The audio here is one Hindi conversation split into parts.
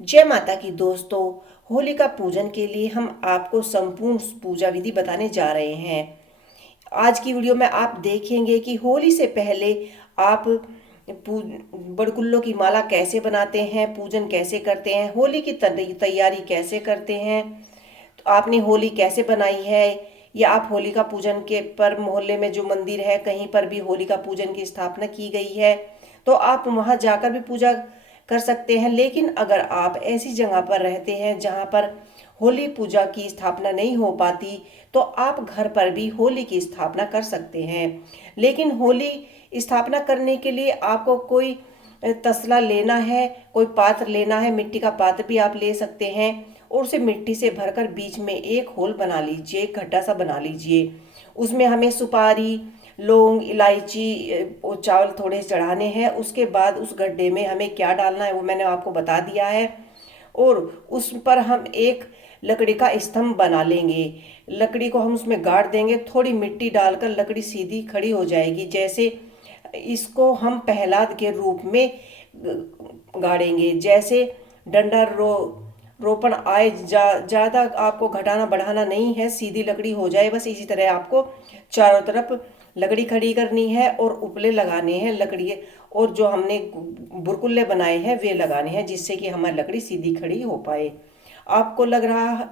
जय माता की दोस्तों। होली का पूजन के लिए हम आपको संपूर्ण पूजा विधि बताने जा रहे हैं। आज की वीडियो में आप देखेंगे कि होली से पहले आप बड़कुल्लों की माला कैसे बनाते हैं, पूजन कैसे करते हैं, होली की तैयारी कैसे करते हैं, तो आपने होली कैसे बनाई है, या आप होली का पूजन के पर मोहल्ले में जो मंदिर है कहीं पर भी होली का पूजन की स्थापना की गई है तो आप वहां जाकर भी पूजा कर सकते हैं। लेकिन अगर आप ऐसी जगह पर रहते हैं जहां पर होली पूजा की स्थापना नहीं हो पाती तो आप घर पर भी होली की स्थापना कर सकते हैं। लेकिन होली स्थापना करने के लिए आपको कोई तसला लेना है, कोई पात्र लेना है, मिट्टी का पात्र भी आप ले सकते हैं और उसे मिट्टी से भरकर बीच में एक होल बना लीजिए, एक गड्ढा सा बना लीजिए। उसमें हमें सुपारी, लौंग, इलायची और चावल थोड़े चढ़ाने हैं। उसके बाद उस गड्ढे में हमें क्या डालना है वो मैंने आपको बता दिया है। और उस पर हम एक लकड़ी का स्तंभ बना लेंगे, लकड़ी को हम उसमें गाड़ देंगे, थोड़ी मिट्टी डालकर लकड़ी सीधी खड़ी हो जाएगी। जैसे इसको हम प्रहलाद के रूप में गाड़ेंगे, जैसे डंडा रोपण आए, ज़्यादा आपको घटाना बढ़ाना नहीं है, सीधी लकड़ी हो जाए बस। इसी तरह आपको चारों तरफ लकड़ी खड़ी करनी है और उपले लगाने हैं लकड़ी, और जो हमने बुरकुल्ले बनाए हैं वे लगाने हैं जिससे कि हमारी लकड़ी सीधी खड़ी हो पाए। आपको लग रहा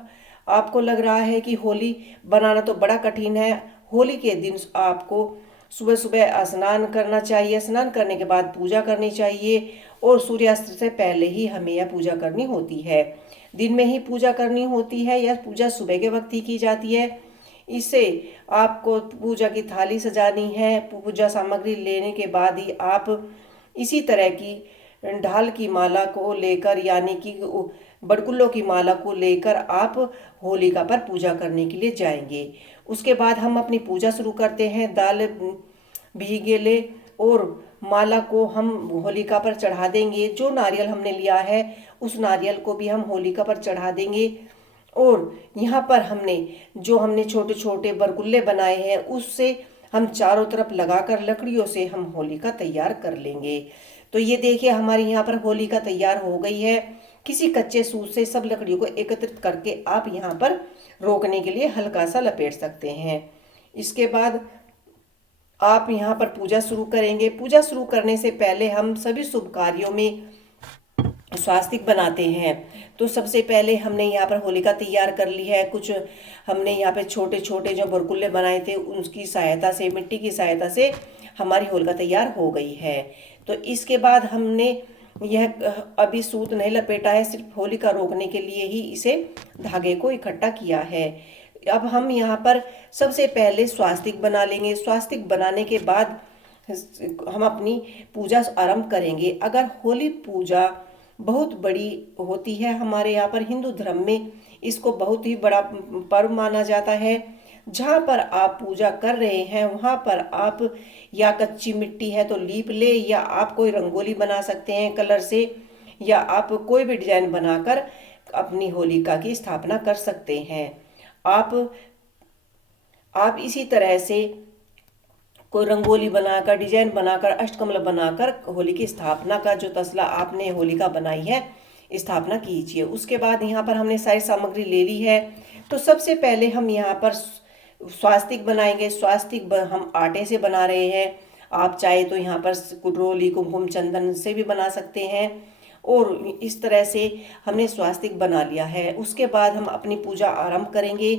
आपको लग रहा है कि होली बनाना तो बड़ा कठिन है। होली के दिन आपको सुबह सुबह स्नान करना चाहिए, स्नान करने के बाद पूजा करनी चाहिए और सूर्यास्त से पहले ही हमें यह पूजा करनी होती है। दिन में ही पूजा करनी होती है, यह पूजा सुबह के वक्त ही की जाती है। इससे आपको पूजा की थाली सजानी है। पूजा सामग्री लेने के बाद ही आप इसी तरह की ढाल की माला को लेकर, यानी कि बड़कुल्लों की माला को लेकर आप होलिका पर पूजा करने के लिए जाएंगे। उसके बाद हम अपनी पूजा शुरू करते हैं। दाल भीगे ले और माला को हम होलिका पर चढ़ा देंगे। जो नारियल हमने लिया है उस नारियल को भी हम होलिका पर चढ़ा देंगे। और यहाँ पर हमने छोटे छोटे बरगुल्ले बनाए हैं उससे हम चारों तरफ लगाकर लकड़ियों से हम होलिका तैयार कर लेंगे। तो ये देखिए हमारी यहाँ पर होलिका तैयार हो गई है। किसी कच्चे सूत से सब लकड़ियों को एकत्रित करके आप यहाँ पर रोकने के लिए हल्का सा लपेट सकते हैं। इसके बाद आप यहाँ पर पूजा शुरू करेंगे। पूजा शुरू करने से पहले हम सभी शुभ कार्यों में स्वास्तिक बनाते हैं। तो सबसे पहले हमने यहाँ पर होलिका तैयार कर ली है। कुछ हमने यहाँ पे छोटे छोटे जो बरकुल्ले बनाए थे उसकी सहायता से, मिट्टी की सहायता से हमारी होलिका तैयार हो गई है। तो इसके बाद हमने यह अभी सूत नहीं लपेटा है, सिर्फ होलिका रोकने के लिए ही इसे धागे को इकट्ठा किया है। अब हम यहाँ पर सबसे पहले स्वास्तिक बना लेंगे। स्वास्तिक बनाने के बाद हम अपनी पूजा आरंभ करेंगे। अगर होली पूजा बहुत बड़ी होती है, हमारे यहाँ पर हिंदू धर्म में इसको बहुत ही बड़ा पर्व माना जाता है। जहाँ पर आप पूजा कर रहे हैं वहाँ पर आप या कच्ची मिट्टी है तो लीप ले, या आप कोई रंगोली बना सकते हैं कलर से, या आप कोई भी डिजाइन बनाकर अपनी होलिका की स्थापना कर सकते हैं। आप आप इसी तरह से कोई रंगोली बनाकर, डिजाइन बनाकर, अष्टकमल बनाकर होली की स्थापना का जो तसला आपने होलिका बनाई है स्थापना कीजिए। उसके बाद यहाँ पर हमने सारी सामग्री ले ली है। तो सबसे पहले हम यहाँ पर स्वास्तिक बनाएंगे। स्वास्तिक हम आटे से बना रहे हैं। आप चाहे तो यहाँ पर कुटरोली, कुमकुम, चंदन से भी बना सकते हैं। और इस तरह से हमने स्वास्तिक बना लिया है। उसके बाद हम अपनी पूजा आरंभ करेंगे।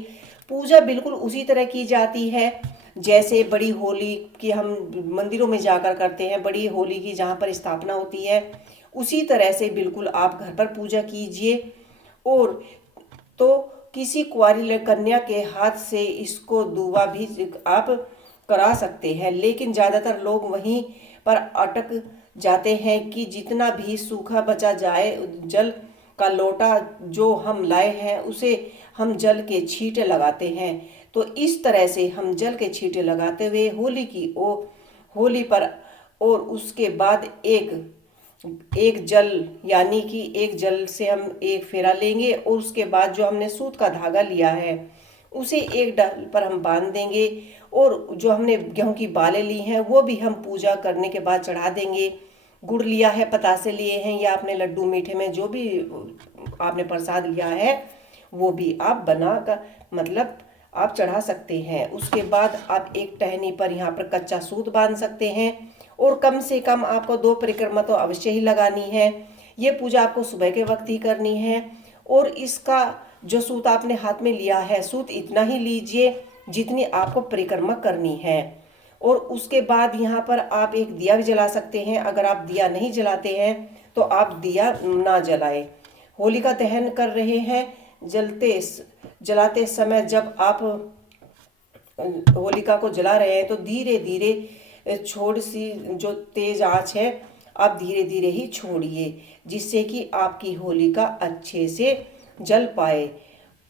पूजा बिल्कुल उसी तरह की जाती है जैसे बड़ी होली की हम मंदिरों में जाकर करते हैं। बड़ी होली की जहाँ पर स्थापना होती है उसी तरह से बिल्कुल आप घर पर पूजा कीजिए। और तो किसी कुंवारी कन्या के हाथ से इसको दुआ भी आप करा सकते हैं। लेकिन ज़्यादातर लोग वहीं पर अटक जाते हैं कि जितना भी सूखा बचा जाए, जल का लोटा जो हम लाए हैं उसे हम जल के छींटे लगाते हैं। तो इस तरह से हम जल के छींटे लगाते हुए होली पर, और उसके बाद एक एक जल, यानी कि एक जल से हम एक फेरा लेंगे और उसके बाद जो हमने सूत का धागा लिया है उसे एक डाल पर हम बांध देंगे। और जो हमने गेहूं की बालें ली हैं वो भी हम पूजा करने के बाद चढ़ा देंगे। गुड़ लिया है, पतासे लिए हैं, या आपने लड्डू मीठे में जो भी आपने प्रसाद लिया है वो भी आप बना कर मतलब आप चढ़ा सकते हैं। उसके बाद आप एक टहनी पर यहाँ पर कच्चा सूत बांध सकते हैं, और कम से कम आपको 2 परिक्रमा तो अवश्य ही लगानी है। ये पूजा आपको सुबह के वक्त ही करनी है, और इसका जो सूत आपने हाथ में लिया है, सूत इतना ही लीजिए जितनी आपको परिक्रमा करनी है। और उसके बाद यहाँ पर आप एक दिया भी जला सकते हैं। अगर आप दिया नहीं जलाते हैं तो आप दिया ना जलाएं। होलिका दहन कर रहे हैं, जलाते समय जब आप होलिका को जला रहे हैं तो धीरे धीरे छोड़ सी जो तेज आंच है आप धीरे धीरे ही छोड़िए, जिससे कि आपकी होलिका अच्छे से जल पाए।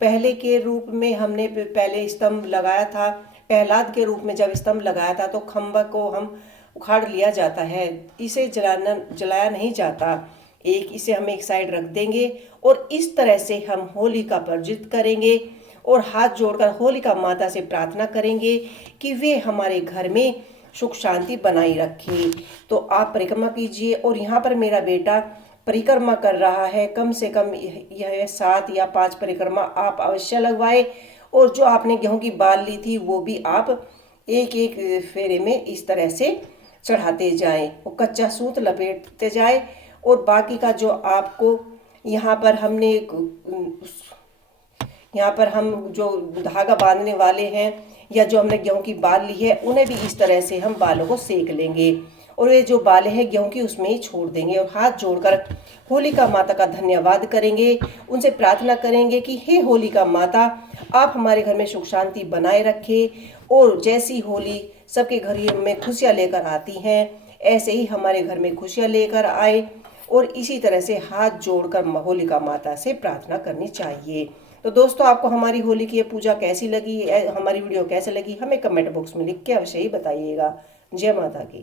पहले के रूप में हमने पहले स्तंभ लगाया था, प्रहलाद के रूप में जब स्तंभ लगाया था तो खंभा को हम उखाड़ लिया जाता है, इसे जलाया नहीं जाता। इसे हम एक साइड रख देंगे और इस तरह से हम होलिका प्रज्वलित करेंगे और हाथ जोड़कर होलिका माता से प्रार्थना करेंगे कि वे हमारे घर में सुख शांति बनाई रखें। तो आप परिक्रमा कीजिए। और यहाँ पर मेरा बेटा परिक्रमा कर रहा है, कम से कम यह 7 या 5 परिक्रमा आप अवश्य लगवाए। और जो आपने गेहूं की बाल ली थी वो भी आप एक एक फेरे में इस तरह से चढ़ाते जाएं और कच्चा सूत लपेटते जाए। और बाकी का जो आपको यहाँ पर हम जो धागा बांधने वाले हैं या जो हमने गेहूं की बाल ली है उन्हें भी इस तरह से हम बालों को सेक लेंगे, और ये जो बालें हैं गेहूं की उसमें ही छोड़ देंगे और हाथ जोड़कर होलिका माता का धन्यवाद करेंगे। उनसे प्रार्थना करेंगे कि हे होलिका माता, आप हमारे घर में सुख शांति बनाए रखें, और जैसी होली सबके घर में खुशियाँ लेकर आती हैं ऐसे ही हमारे घर में खुशियाँ लेकर आए। और इसी तरह से हाथ जोड़कर होलिका माता से प्रार्थना करनी चाहिए। तो दोस्तों, आपको हमारी होली की ये पूजा कैसी लगी, हमारी वीडियो कैसे लगी, हमें कमेंट बॉक्स में लिख के अवश्य ही बताइएगा। जय माता की।